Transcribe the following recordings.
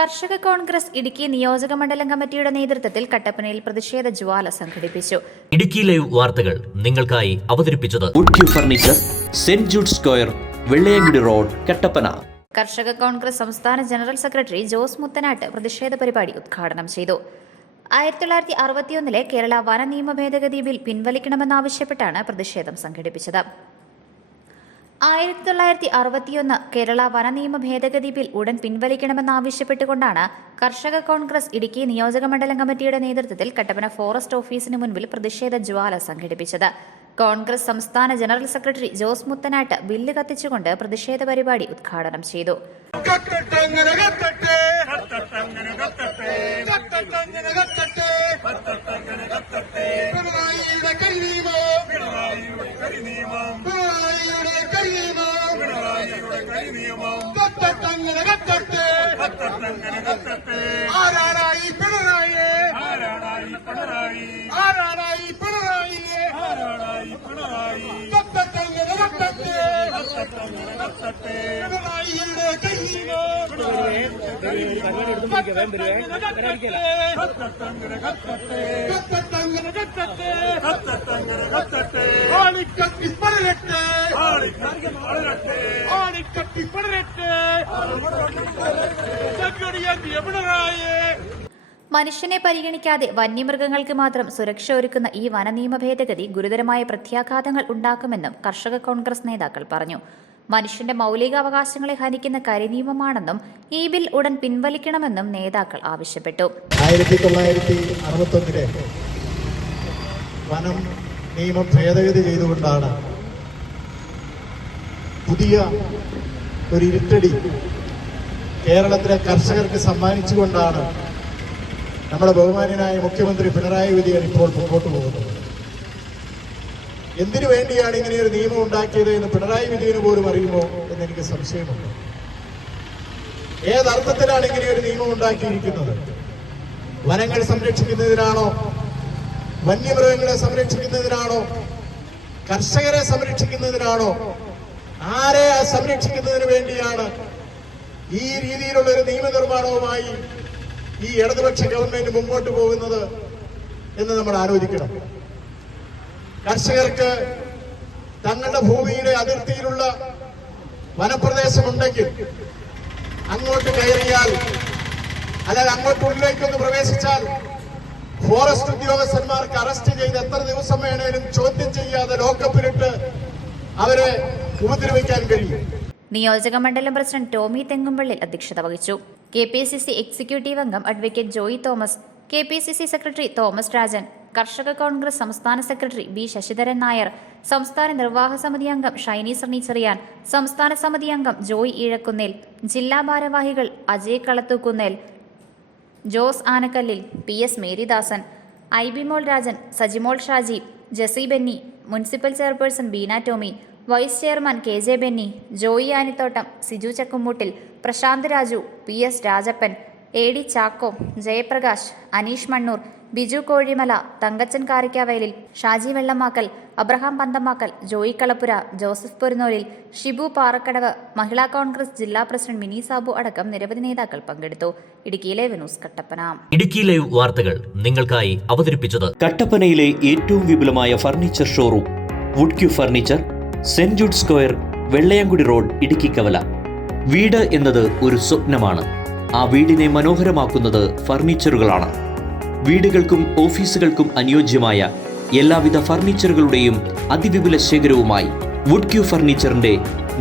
കർഷക കോൺഗ്രസ് ഇടുക്കി നിയോജക മണ്ഡലം കമ്മിറ്റിയുടെ നേതൃത്വത്തിൽ കട്ടപ്പനയിൽ പ്രതിഷേധ ജ്വാല സംഘടിപ്പിച്ചു. ഇടുക്കി ലൈവ് വാർത്തകൾ നിങ്ങൾക്കായി അവതരിപ്പിച്ചത് wood furniture, saint Jude square, Vellayamkudi road, Kattappana. കർഷക കോൺഗ്രസ് സംസ്ഥാന ജനറൽ സെക്രട്ടറി ജോസ് മുത്തനാട്ട് പ്രതിഷേധ പരിപാടി ഉദ്ഘാടനം ചെയ്തു. 1961 കേരള വന നിയമ ഭേദഗതി ബിൽ പിൻവലിക്കണമെന്നാവശ്യപ്പെട്ടാണ് പ്രതിഷേധം സംഘടിപ്പിച്ചത്. 1961 കേരള വന നിയമ ഭേദഗതി ബിൽ ഉടൻ പിൻവലിക്കണമെന്നാവശ്യപ്പെട്ടുകൊണ്ടാണ് കർഷക കോൺഗ്രസ് ഇടുക്കി നിയോജക മണ്ഡലം കമ്മിറ്റിയുടെ നേതൃത്വത്തിൽ കട്ടപ്പന ഫോറസ്റ്റ് ഓഫീസിന് മുൻപിൽ പ്രതിഷേധ ജ്വാല സംഘടിപ്പിച്ചത്. കോൺഗ്രസ് സംസ്ഥാന general secretary Jose Muthanattu bill കത്തിച്ചുകൊണ്ട് പ്രതിഷേധ പരിപാടി ഉദ്ഘാടനം ചെയ്തു. മനുഷ്യനെ പരിഗണിക്കാതെ വന്യമൃഗങ്ങൾക്ക് മാത്രം സുരക്ഷ ഒരുക്കുന്ന ഈ വനനിയമ ഭേദഗതി ഗുരുതരമായ പ്രത്യാഘാതങ്ങൾ ഉണ്ടാക്കുമെന്നും കർഷക കോൺഗ്രസ് നേതാക്കൾ പറഞ്ഞു. മനുഷ്യന്റെ മൗലികാവകാശങ്ങളെ ഹനിക്കുന്ന കരിനിയമമാണെന്നും ഈ ബിൽ ഉടൻ പിൻവലിക്കണമെന്നും നേതാക്കൾ ആവശ്യപ്പെട്ടു. 1961 വനം നിയമം ഭേദഗതി ചെയ്തുകൊണ്ടാണ് പുതിയ ഒരു ഇരുട്ടടി കേരളത്തിലെ കർഷകർക്ക് സമ്മാനിച്ചുകൊണ്ടാണ് നമ്മുടെ ബഹുമാന്യനായ മുഖ്യമന്ത്രി പിണറായി വിജയൻ ഇപ്പോൾ മുമ്പോട്ട് പോകുന്നത്. എന്തിനു വേണ്ടിയാണ് ഇങ്ങനെയൊരു നിയമം ഉണ്ടാക്കിയത് എന്ന് പിണറായി വിജയന് പോലും അറിയുമോ എന്നെനിക്ക് സംശയമുണ്ട്. ഏതർത്ഥത്തിലാണ് ഇങ്ങനെയൊരു നിയമം ഉണ്ടാക്കിയിരിക്കുന്നത്? വനങ്ങൾ സംരക്ഷിക്കുന്നതിനാണോ? വന്യമൃഗങ്ങളെ സംരക്ഷിക്കുന്നതിനാണോ? കർഷകരെ സംരക്ഷിക്കുന്നതിനാണോ? ആരെ സംരക്ഷിക്കുന്നതിന് വേണ്ടിയാണ് ഈ രീതിയിലുള്ള ഒരു നിയമനിർമ്മാണവുമായി ഈ ഇടതുപക്ഷ ഗവൺമെന്റ് മുമ്പോട്ട് പോകുന്നത് എന്ന് നമ്മൾ ആലോചിക്കണം. കർഷകർക്ക് തങ്ങളുടെ ഭൂമിയുടെ അതിർത്തിയിലുള്ള വനപ്രദേശമുണ്ടെങ്കിൽ അങ്ങോട്ട് കയറിയാൽ, അല്ലെങ്കിൽ അങ്ങോട്ടുള്ളിലേക്കൊന്ന് പ്രവേശിച്ചാൽ ഫോറസ്റ്റ് ഉദ്യോഗസ്ഥന്മാർക്ക് അറസ്റ്റ് ചെയ്ത് എത്ര ദിവസം വേണേലും ചോദ്യം ചെയ്യാതെ ലോക്കപ്പിലിട്ട് അവരെ ഉപദ്രവിക്കാൻ കഴിയും. നിയോജക മണ്ഡലം പ്രസിഡന്റ് ടോമി തെങ്ങുംപള്ളിൽ അധ്യക്ഷത വഹിച്ചു. KPCC എക്സിക്യൂട്ടീവ് അംഗം advocate Joy Thomas, KPCC secretary Thomas Rajan, കർഷക കോൺഗ്രസ് സംസ്ഥാന സെക്രട്ടറി B ശശിധരൻ നായർ, സംസ്ഥാന നിർവാഹക സമിതി അംഗം ഷൈനി സണ്ണി ചെറിയാൻ, സംസ്ഥാന സമിതി അംഗം ജോയ് ഈഴക്കുന്നേൽ, ജില്ലാ ഭാരവാഹികൾ അജയ് കളത്തൂക്കുന്നേൽ, ജോസ് ആനക്കല്ലിൽ, PS മേരിദാസൻ, IB മോൾ Rajan, Sajimol Shaji, Jessy Benny, municipal chairperson Beena Tomy, vice chairman KJ Benny, Joy Anithottam, Siju Chakkumoottil, Prashanth Raju, PS Rajappan, AD Chacko, Jayaprakash, Aneesh Mannoor, Biju Kozhimala, Thankachan Karikkavayalil, Shaji Vellamakkal, Abraham Panthamakkal, Joy Kalappura, Joseph Porunnolil, Shibu Parakkadavu, Mahila Congress ജില്ലാ പ്രസിഡന്റ് മിനി സാബു അടക്കം നിരവധി നേതാക്കൾ പങ്കെടുത്തു. Idukki live news Kattappana. Idukki live വാർത്തകൾ നിങ്ങൾക്കായി അവതരിപ്പിച്ചത് കട്ടപ്പനയിലെ ഏറ്റവും വിപുലമായ furniture showroom wood furniture, saint Jude square, Vellayamkudi road, Idukki കവല. വീട് എന്നത് ഒരു സ്വപ്നമാണ്. ആ വീടിനെ മനോഹരമാക്കുന്നത് ഫർണിച്ചറുകളാണ്. വീടുകൾക്കും ഓഫീസുകൾക്കും അനുയോജ്യമായ എല്ലാവിധ ഫർണിച്ചറുകളുടെയും അതിവിപുല ശേഖരവുമായി വുഡ് ഫർണിച്ചറിന്റെ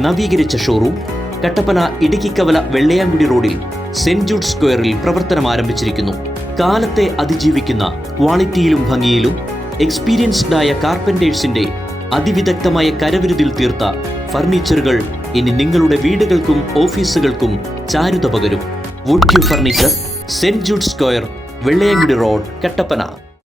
നവീകരിച്ച ഷോറൂം കട്ടപ്പന ഇടുക്കി കവല വെള്ളയാങ്കുടി റോഡിൽ സെന്റ് ജൂഡ് സ്ക്വയറിൽ പ്രവർത്തനം ആരംഭിച്ചിരിക്കുന്നു. കാലത്തെ അതിജീവിക്കുന്ന ക്വാളിറ്റിയിലും ഭംഗിയിലും എക്സ്പീരിയൻസ്ഡായ കാർപ്പന്റേഴ്സിന്റെ അതിവിദഗ്ധമായ കരവിരുതിൽ തീർത്ത ഫർണിച്ചറുകൾ ഇനി നിങ്ങളുടെ വീടുകൾക്കും ഓഫീസുകൾക്കും ചാരുത പകരും. Wood furniture, saint Jude square, Vellayamkudi road, Kattappana.